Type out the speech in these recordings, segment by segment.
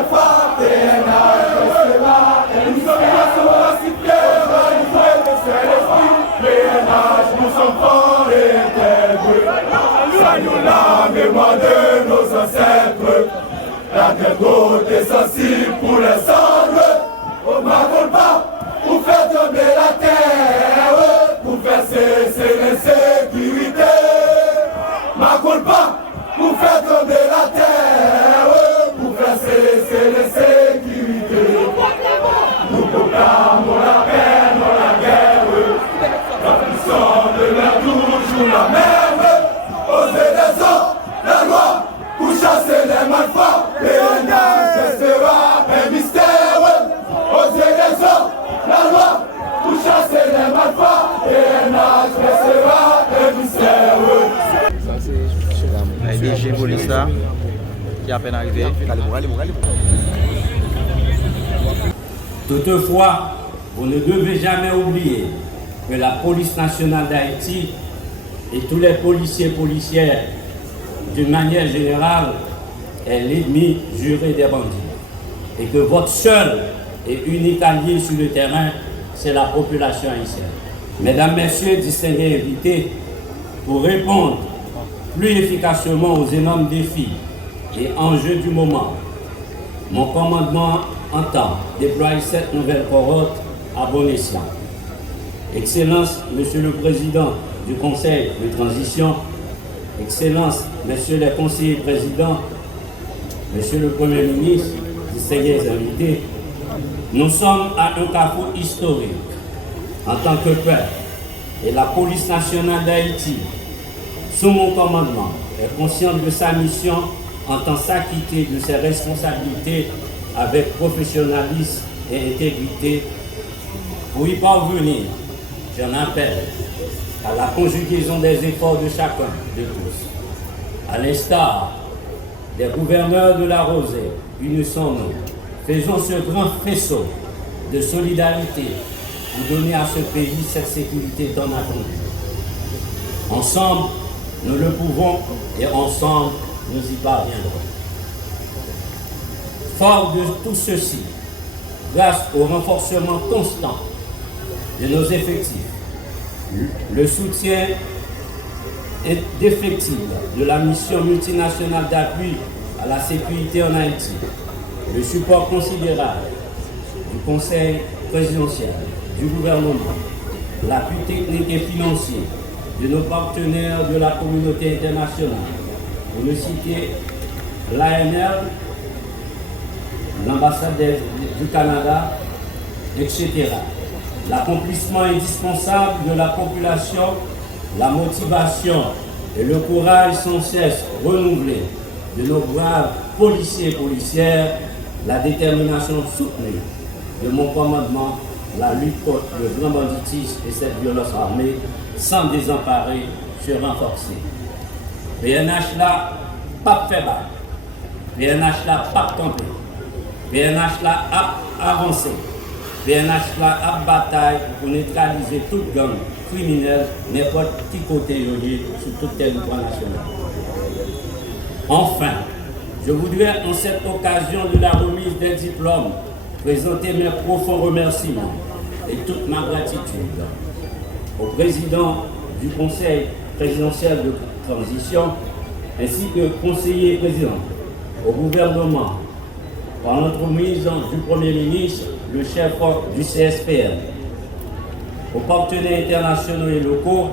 malfrats, PNH restera. Nous sommes innocents, citoyens, manifestés, c'est l'esprit. PNH, nous sommes forts et intègres. Salut la mémoire de nos ancêtres. La tête haute et sensible pour les cendres. Au Macolpa, pour faire tomber la terre, pour faire cesser l'insécurité. Macolpa, pour faire tomber la terre, pour faire cesser l'insécurité. Nous proclamons la paix, non la guerre. La puissance de l'air toujours la même. Oser les hommes, la loi, pour chasser les malfrats. PNH restera un mystère. Oser les hommes, la loi, pour chasser les malfrats. PNH restera un mystère. Le DG police là, qui est à peine arrivé. Toutefois, vous ne devez jamais oublier que la police nationale d'Haïti et tous les policiers et policières, d'une manière générale, est l'ennemi juré des bandits. Et que votre seul et unique allié sur le terrain, c'est la population haïtienne. Mesdames, Messieurs, distingués invités, pour répondre plus efficacement aux énormes défis et enjeux du moment, mon commandement entend déployer cette nouvelle cohorte à bon escient. Excellence, Monsieur le Président du Conseil de transition, Excellence, Messieurs les conseillers présidents, Monsieur le Premier ministre, distingués invités, nous sommes à un carrefour historique en tant que peuple et la police nationale d'Haïti, sous mon commandement, est consciente de sa mission, entend s'acquitter de ses responsabilités avec professionnalisme et intégrité. Pour y parvenir, j'en appelle à la conjugaison des efforts de chacun, de tous. À l'instar des gouverneurs de la Rosée, unissons-nous, faisons ce grand faisceau de solidarité pour donner à ce pays cette sécurité tant attendue. Ensemble, nous le pouvons et ensemble, nous y parviendrons. Fort de tout ceci, grâce au renforcement constant de nos effectifs, le soutien indéfectible de la mission multinationale d'appui à la sécurité en Haïti, le support considérable du Conseil présidentiel, du gouvernement, l'appui technique et financier de nos partenaires de la communauté internationale, pour ne citer l'ANR, l'ambassade du Canada, etc. L'accomplissement indispensable de la population, la motivation et le courage sans cesse renouvelé de nos braves policiers et policières, la détermination soutenue de mon commandement, la lutte contre le grand banditisme et cette violence armée, sans désemparer, se renforcer. PNH là, pas fait balle. PNH là, pas camper. PNH là, a avancé. PNH là, a bataille pour neutraliser toute gang criminelle, n'importe qui côté lié sur tout territoire national. Enfin, je voudrais en cette occasion de la remise des diplômes présenter mes profonds remerciements et toute ma gratitude au président du Conseil présidentiel de transition ainsi que conseiller président, au gouvernement, par l'entremise du Premier ministre, le chef du CSPN, aux partenaires internationaux et locaux,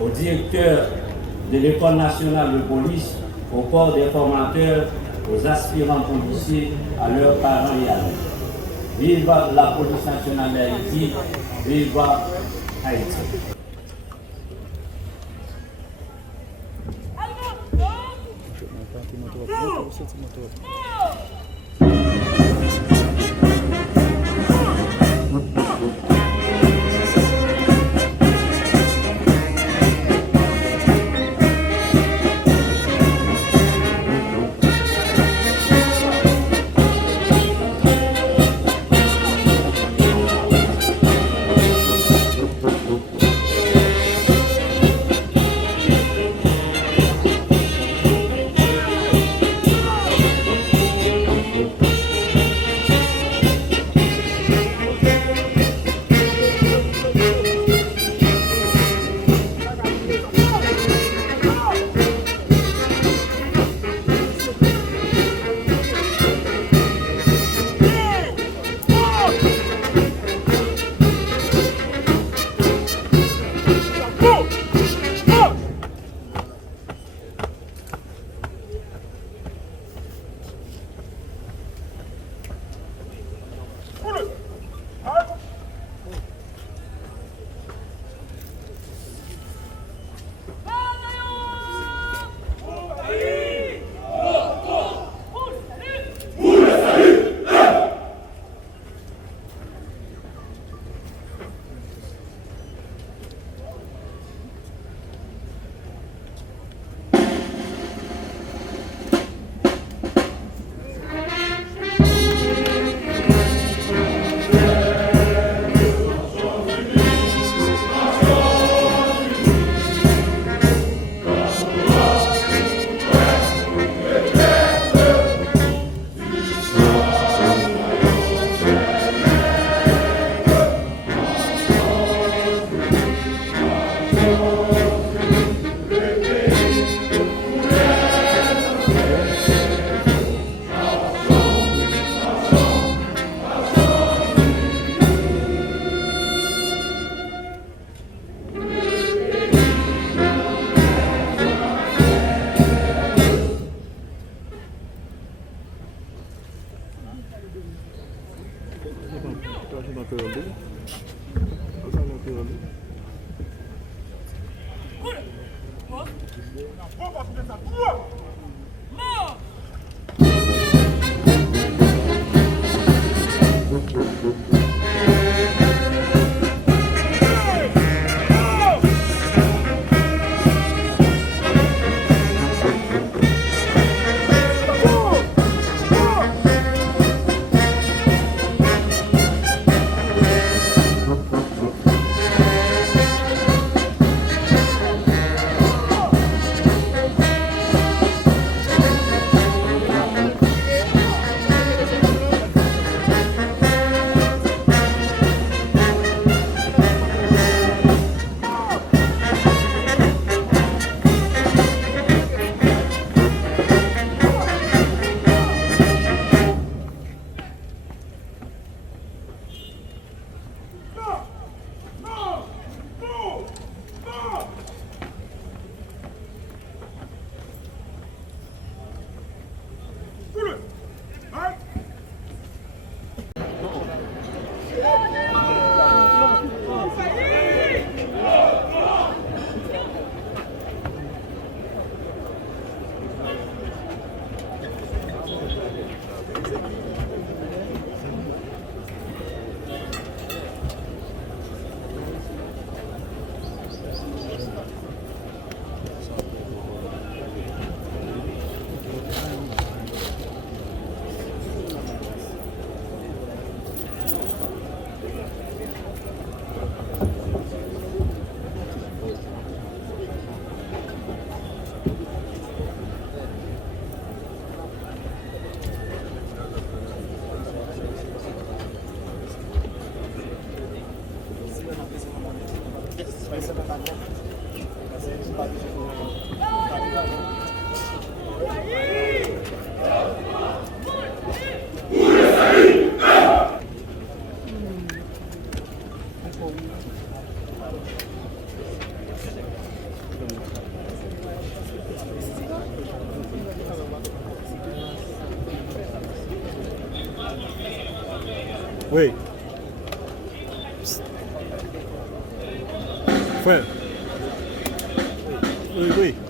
au directeur de l'École nationale de police, au corps des formateurs, aux aspirants policiers, à leurs parents et amis. Vive la police nationale d'Haïti, vive Haïti. Oui. Frère. Oui, oui.